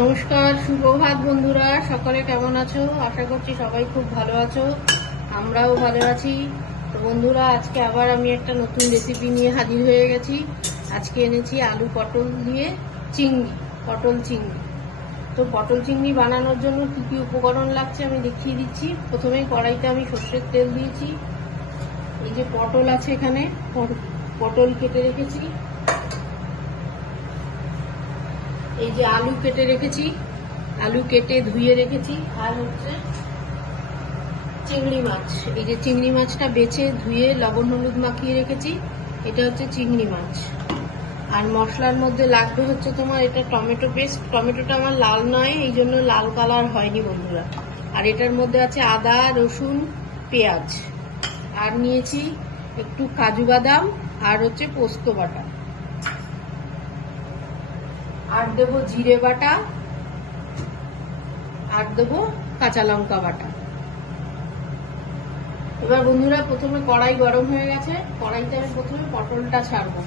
নমস্কার, সুপ্রভাত বন্ধুরা। সকলে কেমন আছো? আশা করছি সবাই খুব ভালো আছো। আমরাও ভালো আছি। তো বন্ধুরা, আজকে আবার আমি একটা নতুন রেসিপি নিয়ে হাজির হয়ে গেছি। আজকে এনেছি আলু পটল দিয়ে চিংড়ি, পটল চিংড়ি। তো পটল চিংড়ি বানানোর জন্য কি কি উপকরণ লাগছে আমি দেখিয়ে দিচ্ছি। প্রথমে কড়াইতে আমি সর্ষের তেল দিয়েছি। এই যে পটল আছে, এখানে পটল কেটে রেখেছি। এই যে আলু কেটে রেখেছি, আলু কেটে ধুয়ে রেখেছি। আর হচ্ছে চিংড়ি মাছ, এই যে চিংড়ি মাছটা বেছে ধুয়ে লবণ হলুদ মাখিয়ে রেখেছি। এটা হচ্ছে চিংড়ি মাছ। আর মশলার মধ্যে লাগবে হচ্ছে তোমার এটা টমেটো পেস্ট। টমেটোটা আমার লাল নয়, এই জন্য লাল কালার হয়নি বন্ধুরা। আর এটার মধ্যে আছে আদা, রসুন, পেঁয়াজ। আর নিয়েছি একটু কাজু বাদাম আর হচ্ছে পোস্ত বাটা। আর দেবো জিরে বাটা, আর দেবো কাঁচা লঙ্কা বাটা। এবার বন্ধুরা, প্রথমে কড়াই গরম হয়ে গেছে। কড়াইতে আমি প্রথমে পটলটা ছাড়বো।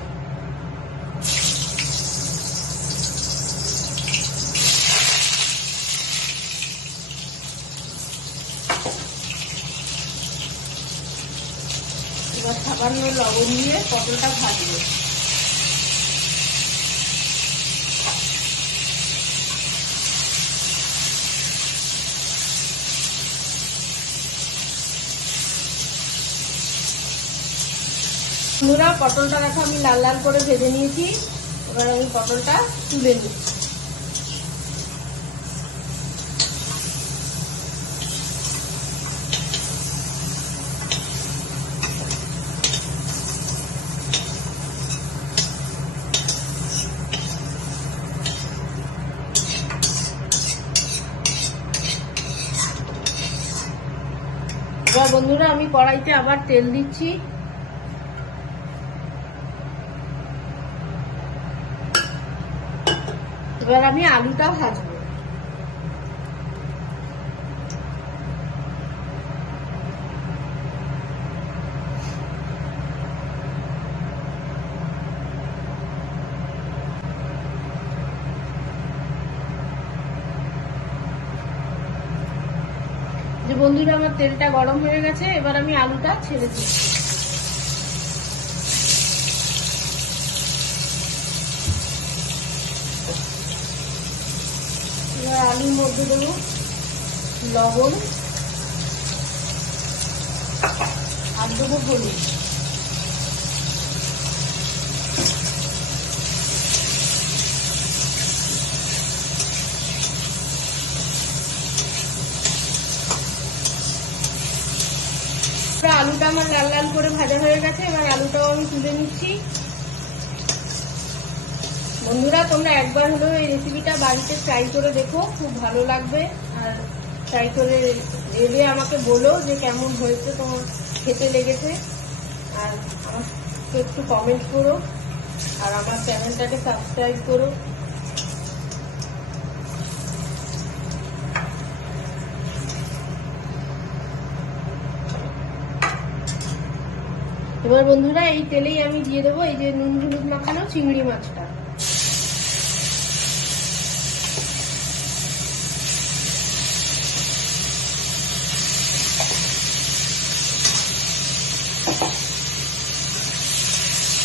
এবার সামান্য লবণ দিয়ে পটলটা ভাজবো। বন্ধুরা, পটলটা দেখো আমি লাল লাল করে ভেজে নিয়েছি। এবার আমি পটলটা তুলে নিচ্ছি। এবার বন্ধুরা, আমি কড়াইতে আবার তেল দিচ্ছি। এবার আমি আলুটা ভাজবো। যে বন্ধুরা, আমার তেলটা গরম হয়ে গেছে। এবার আমি আলুটা ছেড়ে দিচ্ছি। এবার আলুর মধ্যে দেবো লবণ আর দেবো হলুদ। আলুটা আমার লাল লাল করে ভাজা হয়ে গেছে। এবার আলুটাও আমি তুলে নিচ্ছি। বন্ধুরা, তোমরা একবার হলেও এই রেসিপিটা বাড়িতে ট্রাই করে দেখো, খুব ভালো লাগবে। আর ট্রাই করে এলে আমাকে বলো যে কেমন হয়েছে, তোমার খেতে লেগেছে। আর আমাকে একটু কমেন্ট করো, আর আমার চ্যানেলটাকে সাবস্ক্রাইব করো। এবার বন্ধুরা, এই তেলেই আমি দিয়ে দেবো এই যে নুন হলুদ মাখানো চিংড়ি মাছটা।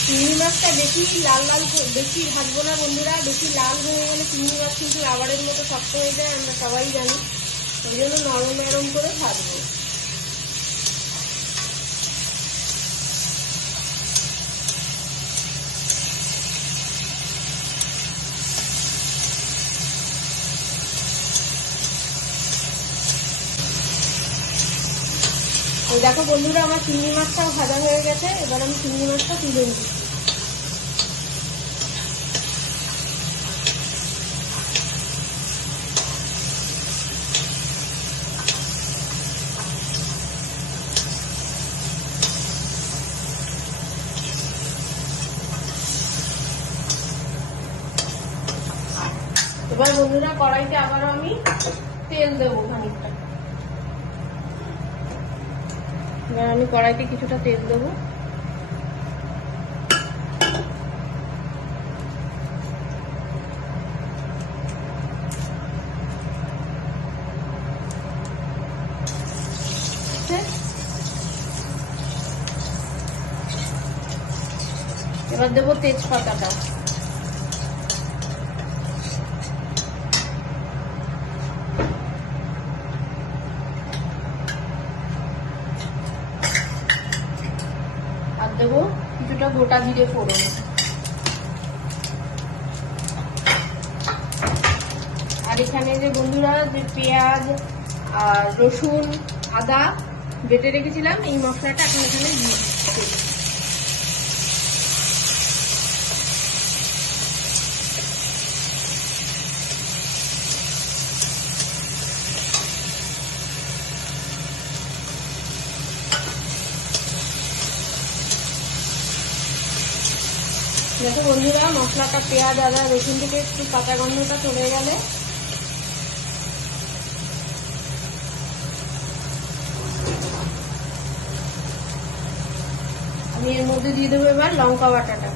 চিংড়ি মাছটা বেশি লাল লাল বেশি ভাজবো না বন্ধুরা। বেশি লাল হয়ে গেলে চিংড়ি মাছ কিন্তু রাবারের মতো শক্ত হয়ে যায়, আমরা সবাই জানি। ওই জন্য নরম নরম করে ভাজবো। ওই দেখো বন্ধুরা, আমার চিংড়ি মাছটাও ভাজা হয়ে গেছে। এবার আমি চিংড়ি মাছটা তুলে নিচ্ছি। এবার বন্ধুরা, কড়াইতে আবারও আমি তেল দেবো খানিকটা। এবার আমি কড়াইতে কিছুটা তেল দেবো। এবার দেবো তেজপাতাটা, আর দেবো কিছুটা গোটা জিরে ফোড়ন। আর এখানে যে বন্ধুরা যে পেঁয়াজ আর রসুন আদা বেটে রেখেছিলাম, এই মশলাটা এখন এখানে দিয়ে দিচ্ছি। দেখো বন্ধুরা, মশলাটা পেঁয়াজ আদা রসুন থেকে একটু কাঁচা গন্ধটা চলে গেলে আমি এর মধ্যে দিয়ে দেবো এবার লঙ্কা বাটাটা,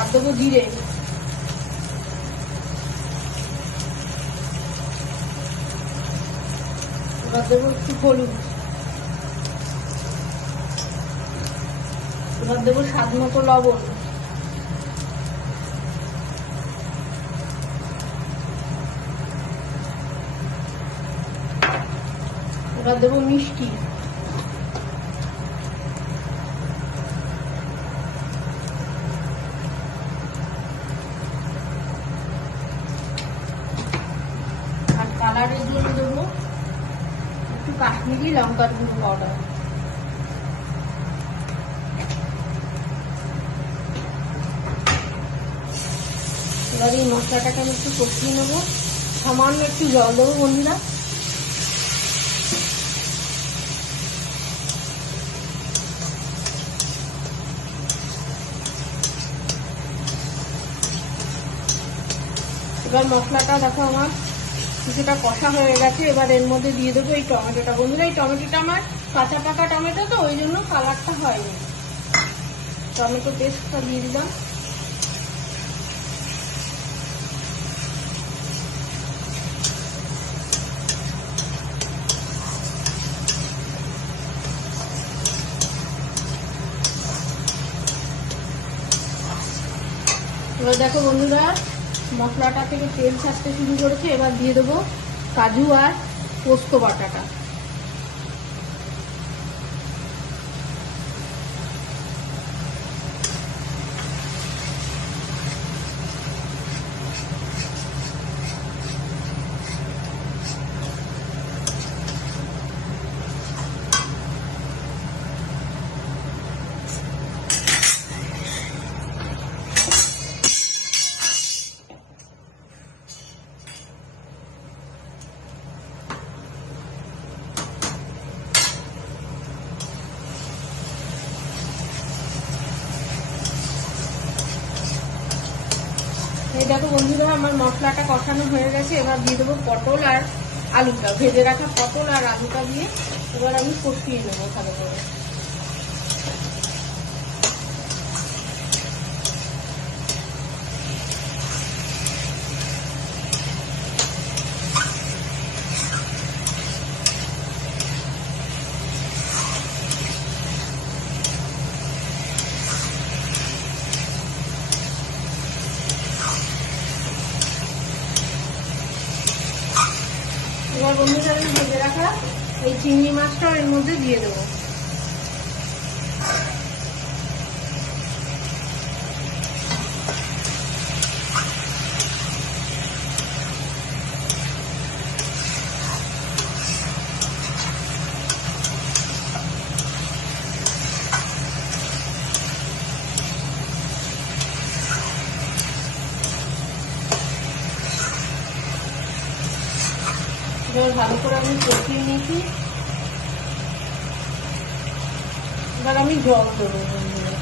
আর দেবো জিরে, এবার দেবো একটু হলুদ, এবার দেবো স্বাদ মতো লবণ, এবার দেবো মিষ্টি, আর কালারের জন্য দেবো একটু কাশ্মীরি লঙ্কার গুঁড়ো পাউডার। এবার এই মশলাটাকে আমি একটু কষিয়ে নেবো, সামান্য একটু জল দেবো বন্ধুরা। এবার মশলাটা দেখো আমার কিছুটা কষা হয়ে গেছে, এবার এর মধ্যে দিয়ে দেবো এই টমেটোটা। বন্ধুরা, এই টমেটোটা আমার কাঁচা পাকা টমেটো, তো ওই জন্য কালারটা হয়নি। টমেটো পেস্টটা দিয়ে দিলাম, এবার দেখো বন্ধুরা মশলাটা থেকে তেল ছাড়তে শুরু করেছে। এবার দিয়ে দেবো কাজু আর পোস্ত বাটাটা, এই দেখো বন্ধুরা আমার মশলাটা কষানো হয়ে গেছে। এবার দিয়ে দেবো পটল আর আলুটা, ভেজে রাখা পটল আর আলুটা দিয়ে এবার আমি কষিয়ে নেবো ভালো করে। এবার বন্ধুরা আমি ভেজে রাখা এই চিংড়ি মাছটা এর মধ্যে দিয়ে দেবো। এবার ভালো করে আমি কষিয়ে নিয়েছি। এবার আমি জল দেবো বন্ধুরা।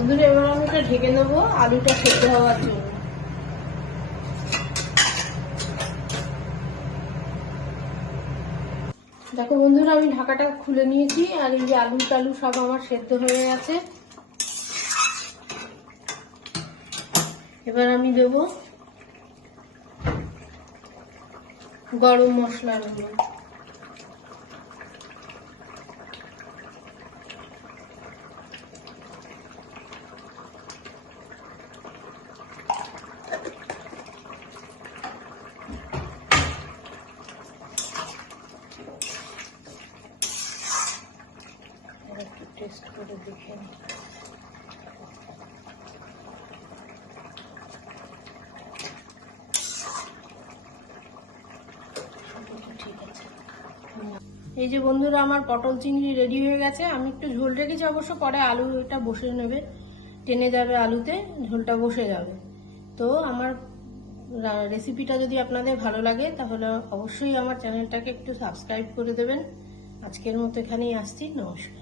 বন্ধুরা এবার আমি এটা ঢেকে দেবো আলুটা সেদ্ধ হওয়ার জন্য। দেখো বন্ধুরা আমি ঢাকাটা খুলে নিয়েছি, আর এই যে আলু টালু সব আমার সেদ্ধ হয়ে গেছে। এবার আমি দেব গরম মশলাগুলো। একটু টেস্ট করে দেখে এই যে বন্ধুরা আমার পটল চিংড়ি রেডি হয়ে গেছে। আমি একটু ঝোল রেখেছি, অবশ্য পরে আলুটা বসে নেবে, টেনে যাবে আলুতে, ঝোলটা বসে যাবে। তো আমার রেসিপিটা যদি আপনাদের ভালো লাগে তাহলে অবশ্যই আমার চ্যানেলটাকে একটু সাবস্ক্রাইব করে দেবেন। আজকের মতো এখানেই আসছি, নমস্কার।